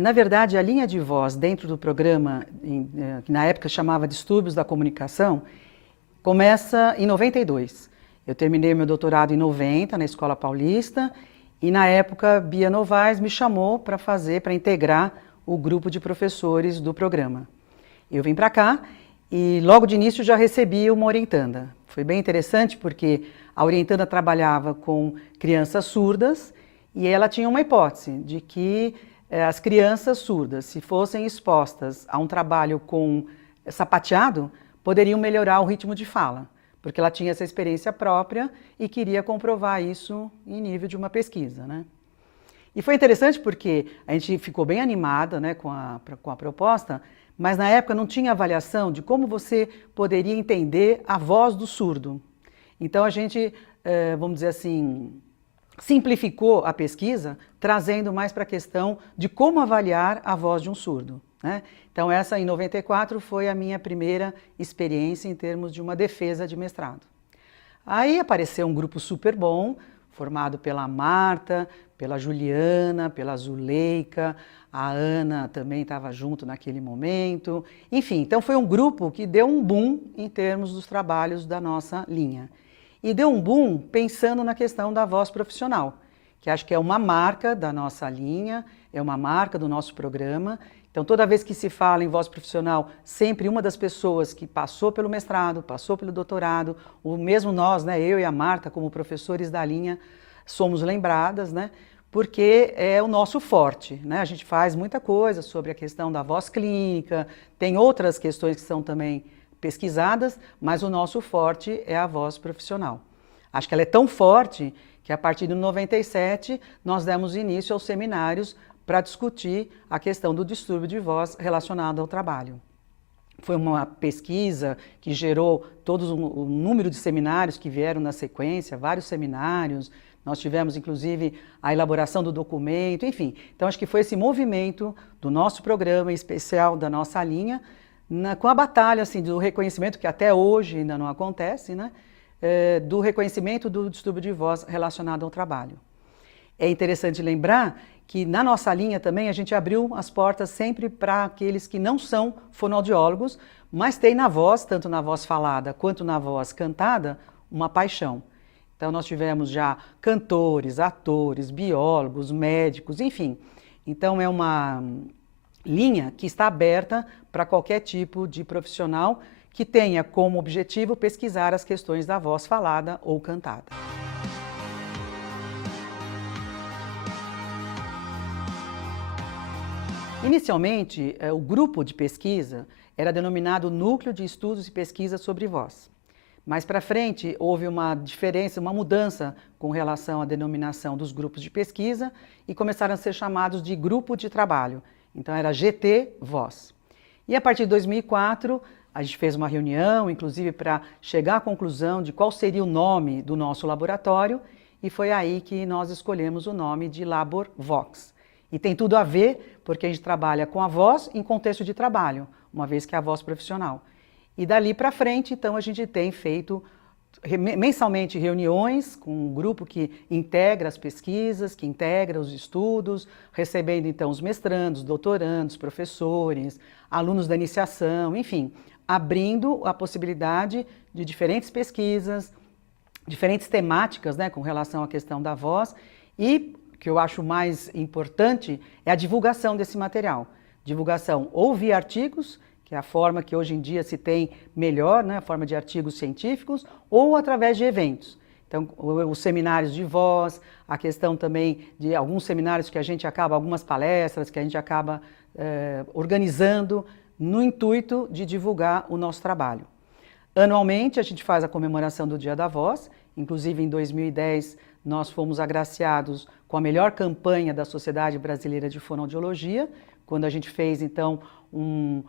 Na verdade, a linha de voz dentro do programa, que na época chamava Distúrbios da Comunicação, começa em 92. Eu terminei meu doutorado em 90 na Escola Paulista e na época Bia Novaes me chamou para integrar o grupo de professores do programa. Eu vim para cá e logo de início já recebi uma orientanda. Foi bem interessante porque a orientanda trabalhava com crianças surdas e ela tinha uma hipótese de que as crianças surdas, se fossem expostas a um trabalho com sapateado, poderiam melhorar o ritmo de fala, porque ela tinha essa experiência própria e queria comprovar isso em nível de uma pesquisa, né? E foi interessante porque a gente ficou bem animada, né, com a proposta, mas na época não tinha avaliação de como você poderia entender a voz do surdo. Então a gente, vamos dizer assim, simplificou a pesquisa, trazendo mais para a questão de como avaliar a voz de um surdo, né? Então essa, em 94, foi a minha primeira experiência em termos de uma defesa de mestrado. Aí apareceu um grupo super bom, formado pela Marta, pela Juliana, pela Zuleika, a Ana também estava junto naquele momento. Enfim, então foi um grupo que deu um boom em termos dos trabalhos da nossa linha. E deu um boom pensando na questão da voz profissional, que acho que é uma marca da nossa linha, é uma marca do nosso programa. Então, toda vez que se fala em voz profissional, sempre uma das pessoas que passou pelo mestrado, passou pelo doutorado, ou mesmo nós, né, eu e a Marta, como professores da linha, somos lembradas, né, porque é o nosso forte, né? A gente faz muita coisa sobre a questão da voz clínica, tem outras questões que são também pesquisadas, mas o nosso forte é a voz profissional. Acho que ela é tão forte que a partir de 97 nós demos início aos seminários para discutir a questão do distúrbio de voz relacionado ao trabalho. Foi uma pesquisa que gerou todo o número de seminários que vieram na sequência, vários seminários. Nós tivemos, inclusive, a elaboração do documento, enfim. Então, acho que foi esse movimento do nosso programa, em especial da nossa linha, com a batalha assim, do reconhecimento, que até hoje ainda não acontece, né? Do reconhecimento do distúrbio de voz relacionado ao trabalho. É interessante lembrar que na nossa linha também a gente abriu as portas sempre para aqueles que não são fonoaudiólogos, mas têm na voz, tanto na voz falada quanto na voz cantada, uma paixão. Então nós tivemos já cantores, atores, biólogos, médicos, enfim. Então é uma linha que está aberta para qualquer tipo de profissional que tenha como objetivo pesquisar as questões da voz falada ou cantada. Inicialmente, o grupo de pesquisa era denominado Núcleo de Estudos e Pesquisa sobre Voz. Mais para frente, houve uma diferença, uma mudança com relação à denominação dos grupos de pesquisa e começaram a ser chamados de Grupo de Trabalho. Então, era GT Voz. E a partir de 2004, a gente fez uma reunião, inclusive para chegar à conclusão de qual seria o nome do nosso laboratório, e foi aí que nós escolhemos o nome de Labor Vox. E tem tudo a ver, porque a gente trabalha com a voz em contexto de trabalho, uma vez que é a voz profissional. E dali para frente, então, a gente tem feito mensalmente reuniões com um grupo que integra as pesquisas, que integra os estudos, recebendo então os mestrandos, doutorandos, professores, alunos da iniciação, enfim, abrindo a possibilidade de diferentes pesquisas, diferentes temáticas, né, com relação à questão da voz, e o que eu acho mais importante é a divulgação desse material. Divulgação ou via artigos, que é a forma que hoje em dia se tem melhor, né, a forma de artigos científicos, ou através de eventos. Então, os seminários de voz, a questão também de alguns seminários que a gente acaba, algumas palestras que a gente acaba organizando no intuito de divulgar o nosso trabalho. Anualmente, a gente faz a comemoração do Dia da Voz, inclusive em 2010 nós fomos agraciados com a melhor campanha da Sociedade Brasileira de Fonoaudiologia, quando a gente fez, então, um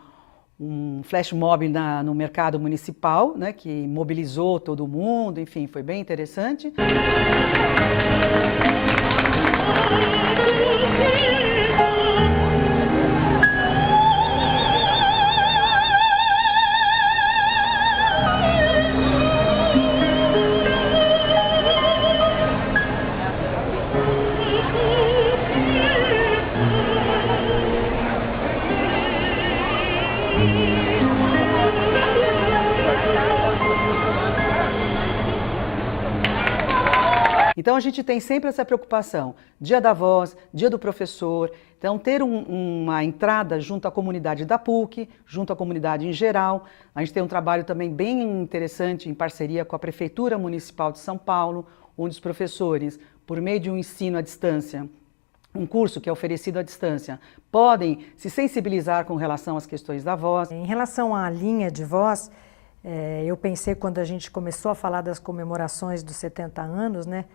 flash mob no mercado municipal, né, que mobilizou todo mundo, enfim, foi bem interessante. Então a gente tem sempre essa preocupação, dia da voz, dia do professor, então ter uma entrada junto à comunidade da PUC, junto à comunidade em geral. A gente tem um trabalho também bem interessante em parceria com a Prefeitura Municipal de São Paulo, onde os professores, por meio de um ensino à distância, um curso que é oferecido à distância, podem se sensibilizar com relação às questões da voz. Em relação à linha de voz, eu pensei quando a gente começou a falar das comemorações dos 70 anos, né?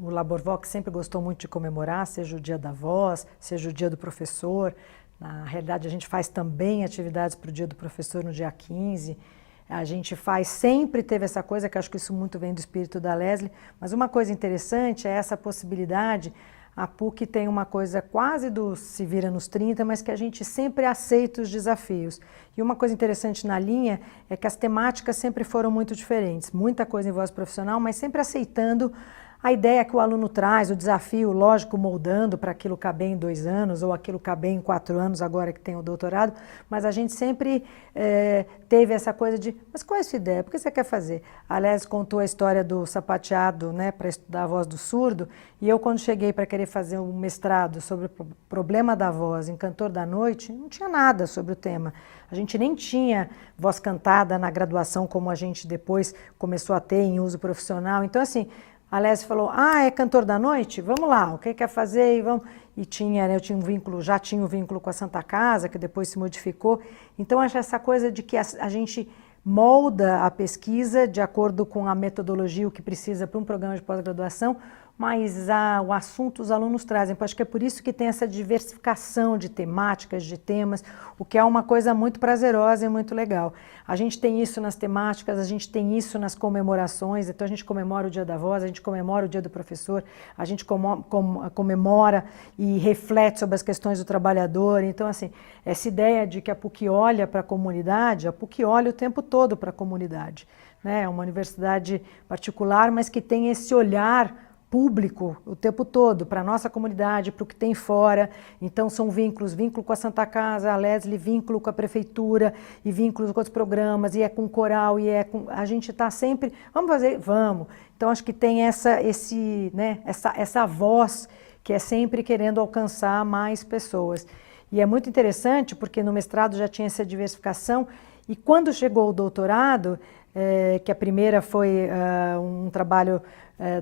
O Laborvox sempre gostou muito de comemorar, seja o dia da voz, seja o dia do professor. Na realidade, a gente faz também atividades para o dia do professor no dia 15. A gente sempre teve essa coisa, que acho que isso muito vem do espírito da Leslie, mas uma coisa interessante é essa possibilidade. A PUC tem uma coisa quase do se vira nos 30, mas que a gente sempre aceita os desafios. E uma coisa interessante na linha é que as temáticas sempre foram muito diferentes. Muita coisa em voz profissional, mas sempre aceitando a ideia que o aluno traz, o desafio, lógico, moldando para aquilo caber em 2 anos ou aquilo caber em 4 anos, agora que tem o doutorado, mas a gente sempre teve essa coisa de, mas qual é a sua ideia? Por que você quer fazer? A Aliás contou a história do sapateado, né, para estudar a voz do surdo, e eu quando cheguei para querer fazer um mestrado sobre o problema da voz em Cantor da Noite, não tinha nada sobre o tema. A gente nem tinha voz cantada na graduação como a gente depois começou a ter em uso profissional. Então, assim, a Leslie falou, é Cantor da Noite? Vamos lá, o que quer fazer? E vamos. E tinha, né, eu tinha um vínculo, já tinha um vínculo com a Santa Casa, que depois se modificou. Então, acho essa coisa de que a gente molda a pesquisa de acordo com a metodologia, o que precisa para um programa de pós-graduação, mas o assunto os alunos trazem. Acho que é por isso que tem essa diversificação de temáticas, de temas, o que é uma coisa muito prazerosa e muito legal. A gente tem isso nas temáticas, a gente tem isso nas comemorações, então a gente comemora o Dia da Voz, a gente comemora o Dia do Professor, a gente comemora e reflete sobre as questões do trabalhador. Então, assim, essa ideia de que a PUC olha para a comunidade, a PUC olha o tempo todo para a comunidade, né? É uma universidade particular, mas que tem esse olhar público o tempo todo, para a nossa comunidade, para o que tem fora. Então são vínculo com a Santa Casa, a Leslie, vínculo com a Prefeitura, e vínculos com outros programas, e é com o coral, e é com... A gente está sempre, vamos fazer? Vamos. Então acho que tem essa voz que é sempre querendo alcançar mais pessoas. E é muito interessante, porque no mestrado já tinha essa diversificação, e quando chegou o doutorado, que a primeira foi um trabalho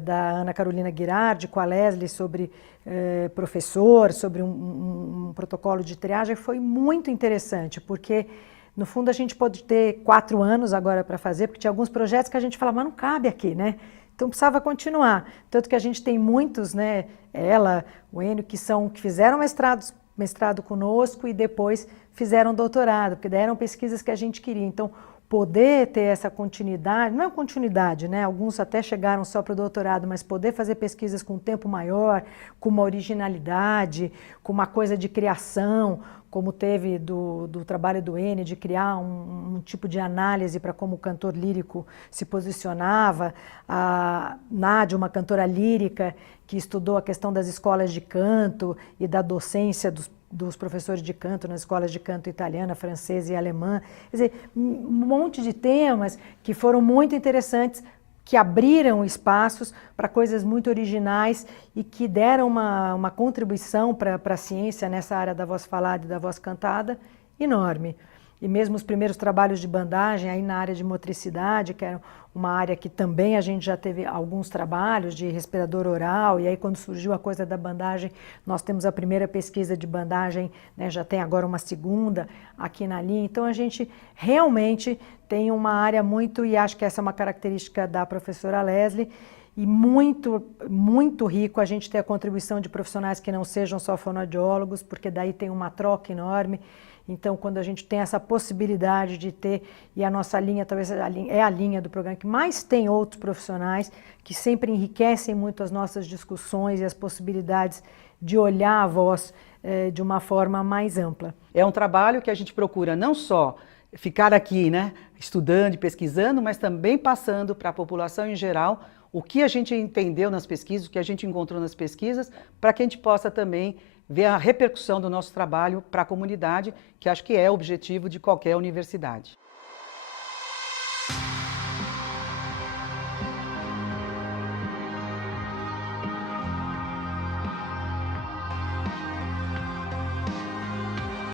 da Ana Carolina Guirardi com a Leslie sobre professor, sobre um protocolo de triagem, foi muito interessante, porque no fundo a gente pode ter 4 anos agora para fazer, porque tinha alguns projetos que a gente falava, mas não cabe aqui, né? Então precisava continuar. Tanto que a gente tem muitos, né? Ela, o Enio, que fizeram mestrado conosco e depois fizeram doutorado, porque daí eram pesquisas que a gente queria. Então, poder ter essa continuidade, não é continuidade, né? Alguns até chegaram só para o doutorado, mas poder fazer pesquisas com um tempo maior, com uma originalidade, com uma coisa de criação, como teve do trabalho do Enio, de criar um tipo de análise para como o cantor lírico se posicionava. A Nádia, uma cantora lírica, que estudou a questão das escolas de canto e da docência dos professores de canto nas escolas de canto italiana, francesa e alemã. Quer dizer, um monte de temas que foram muito interessantes, que abriram espaços para coisas muito originais e que deram uma contribuição para a ciência nessa área da voz falada e da voz cantada enorme. E mesmo os primeiros trabalhos de bandagem aí na área de motricidade, que era uma área que também a gente já teve alguns trabalhos de respirador oral, e aí quando surgiu a coisa da bandagem, nós temos a primeira pesquisa de bandagem, né, já tem agora uma segunda aqui na linha. Então a gente realmente tem uma área muito, e acho que essa é uma característica da professora Leslie, e muito, muito rico a gente ter a contribuição de profissionais que não sejam só fonoaudiólogos, porque daí tem uma troca enorme. Então, quando a gente tem essa possibilidade de ter, e a nossa linha talvez é a linha do programa que mais tem outros profissionais, que sempre enriquecem muito as nossas discussões e as possibilidades de olhar a voz de uma forma mais ampla. É um trabalho que a gente procura não só ficar aqui, né, estudando e pesquisando, mas também passando para a população em geral o que a gente entendeu nas pesquisas, o que a gente encontrou nas pesquisas, para que a gente possa também ver a repercussão do nosso trabalho para a comunidade, que acho que é o objetivo de qualquer universidade.